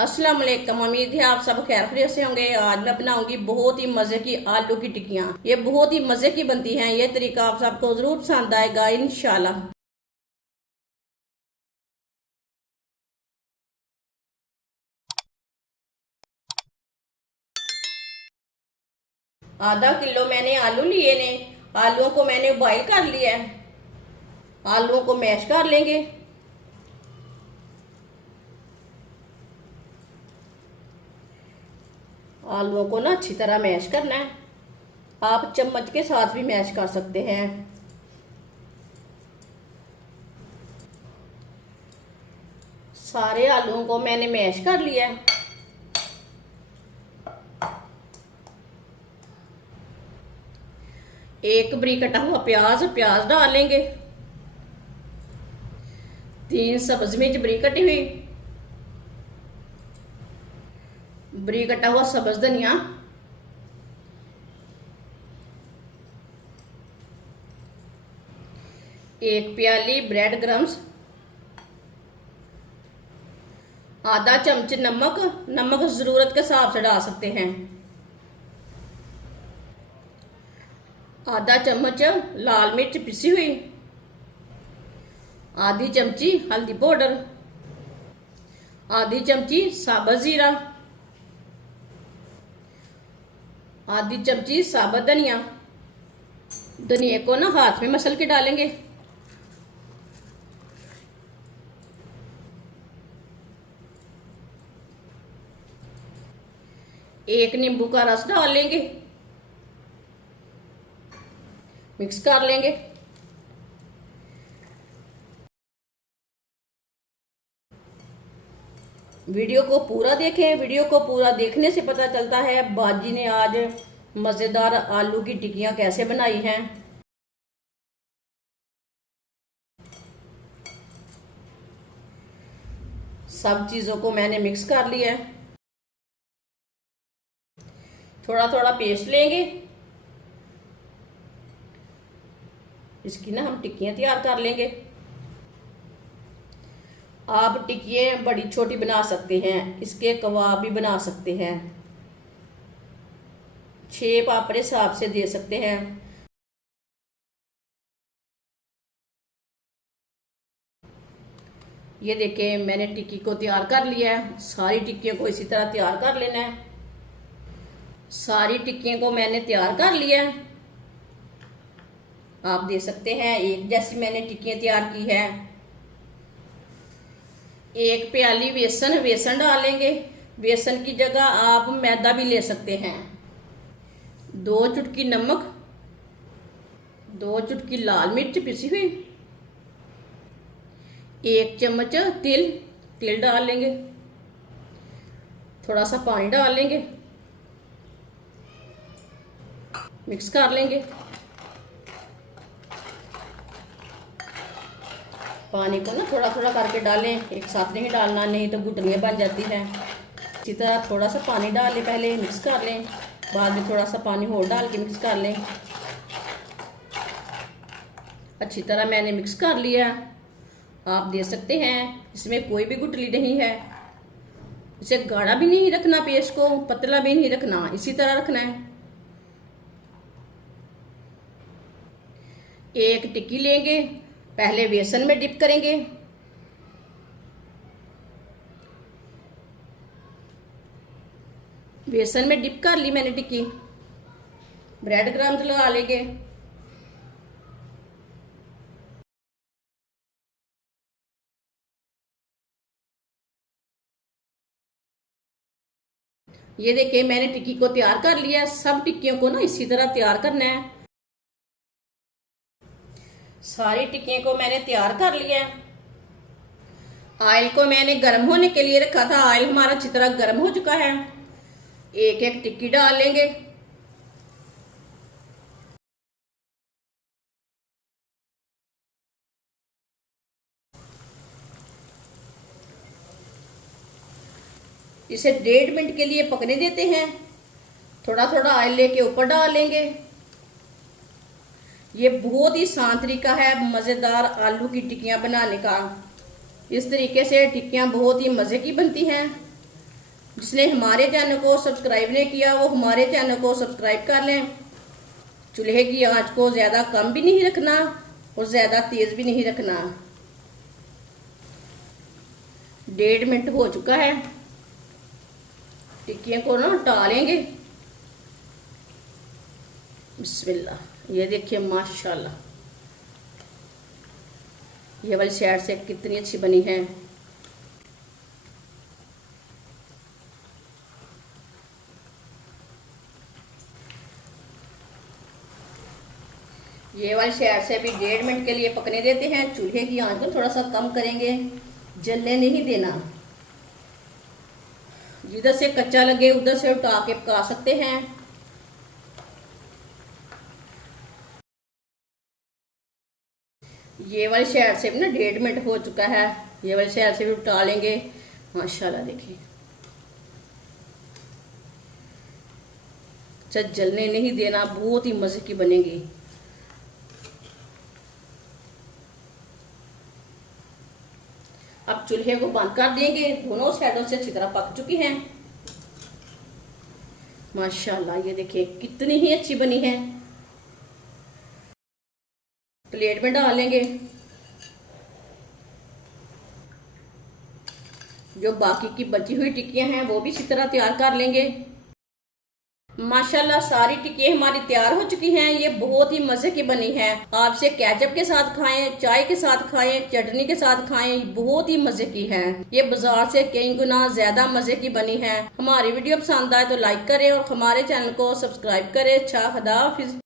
अस्सलाम वालेकुम। उम्मीद है आप सब खैर खैरियत से होंगे। आज मैं बनाऊंगी बहुत ही मजे की आलू की टिक्कियाँ। ये बहुत ही मजे की बनती हैं। ये तरीका आप सबको जरूर पसंद आएगा इंशाल्लाह। आधा किलो मैंने आलू लिए ने। आलूओं को मैंने बॉईल कर लिया है। आलूओं को मैश कर लेंगे। आलूओं को ना अच्छी तरह मैश करना है। आप चम्मच के साथ भी मैश कर सकते हैं। सारे आलूओं को मैंने मैश कर लिया है। एक बरीक कटा हुआ प्याज प्याज डालेंगे। 3 सब्ज मिर्च बरीक कटी हुई। बरीक कटा हुआ सब्ज धनिया। एक प्याली ब्रेड क्रम्स। आधा चमच नमक। नमक जरूरत के हिसाब से डाल सकते हैं। आधा चम्मच लाल मिर्च पिसी हुई। आधी चमची हल्दी पाउडर। आधी चमची साबुत जीरा। आधी चमची साबुत धनिया। धनिया को ना हाथ में मसल के डालेंगे। एक नींबू का रस डाल लेंगे। मिक्स कर लेंगे। वीडियो को पूरा देखें। वीडियो को पूरा देखने से पता चलता है बाजी ने आज मज़ेदार आलू की टिक्कियाँ कैसे बनाई हैं। सब चीज़ों को मैंने मिक्स कर लिया है। थोड़ा थोड़ा पेस्ट लेंगे। इसकी ना हम टिक्कियाँ तैयार कर लेंगे। आप टिक्कियाँ बड़ी छोटी बना सकते हैं। इसके कबाब भी बना सकते हैं। शेप आप अपने हिसाब से दे सकते हैं। ये देखें मैंने टिक्की को तैयार कर लिया है। सारी टिक्कियों को इसी तरह तैयार कर लेना है। सारी टिक्कियों को मैंने तैयार कर लिया है। आप देख सकते हैं एक जैसी मैंने टिक्कियाँ तैयार की है। एक प्याली बेसन डालेंगे। बेसन की जगह आप मैदा भी ले सकते हैं। 2 चुटकी नमक। 2 चुटकी लाल मिर्च पिसी हुई। 1 चम्मच तिल डाल लेंगे। थोड़ा सा पानी डाल लेंगे। मिक्स कर लेंगे। पानी को ना थोड़ा थोड़ा करके डालें। एक साथ नहीं डालना, नहीं तो गुठलियाँ बन जाती हैं। इसी तरह थोड़ा सा पानी डाल लें, पहले मिक्स कर लें। बाद में थोड़ा सा पानी और डाल के मिक्स कर लें। अच्छी तरह मैंने मिक्स कर लिया। आप देख सकते हैं इसमें कोई भी गुठली नहीं है। इसे गाढ़ा भी नहीं रखना, पेस्ट को पतला भी नहीं रखना, इसी तरह रखना है। एक टिक्की लेंगे। पहले बेसन में डिप करेंगे। बेसन में डिप कर ली मैंने टिक्की। ब्रेड क्रम्स लगा लेंगे। ये देखिए मैंने टिक्की को तैयार कर लिया। सब टिक्कियों को ना इसी तरह तैयार करना है। सारी टिक्कियों को मैंने तैयार कर लिया। ऑयल को मैंने गर्म होने के लिए रखा था। ऑयल हमारा अच्छी तरह गर्म हो चुका है। एक एक टिक्की डाल लेंगे। इसे 1.5 मिनट के लिए पकने देते हैं। थोड़ा थोड़ा ऑयल लेके ऊपर डाल लेंगे। ये बहुत ही आसान तरीका है मज़ेदार आलू की टिक्कियाँ बनाने का। इस तरीके से टिक्कियाँ बहुत ही मज़े की बनती हैं। जिसने हमारे चैनल को सब्सक्राइब नहीं किया वो हमारे चैनल को सब्सक्राइब कर लें। चूल्हे की आंच को ज़्यादा कम भी नहीं रखना और ज़्यादा तेज़ भी नहीं रखना। 1.5 मिनट हो चुका है। टिक्कियों को ना डालेंगे। बिस्मिल्लाह। ये देखिए माशाल्लाह, ये वाली साइड से कितनी अच्छी बनी है। ये वाली साइड से भी 1.5 मिनट के लिए पकने देते हैं। चूल्हे की आंच को थोड़ा सा कम करेंगे, जलने नहीं देना। जिधर से कच्चा लगे उधर से उठा के पका सकते हैं। ये वाली साइड से भी ना 1.5 मिनट हो चुका है। ये वाली साइड से भी उठा लेंगे। माशाल्लाह देखिए, अच्छा जलने नहीं देना, बहुत ही मजे की बनेगी। अब चूल्हे को बंद कर देंगे। दोनों साइडों से अच्छी तरह पक चुकी हैं। माशाल्लाह ये देखिए कितनी ही अच्छी बनी है। प्लेट में डाल लेंगे। जो बाकी की बची हुई टिक्कियां हैं वो भी इसी तरह तैयार कर लेंगे। माशाल्लाह सारी टिक्कियां हमारी तैयार हो चुकी हैं। ये बहुत ही मजे की बनी है। आप इसे केचप के साथ खाएं, चाय के साथ खाएं, चटनी के साथ खाएं, बहुत ही मजे की है। ये बाजार से कई गुना ज्यादा मजे की बनी है। हमारी वीडियो पसंद आए तो लाइक करें और हमारे चैनल को सब्सक्राइब करें। अच्छा, खुदा हाफिज।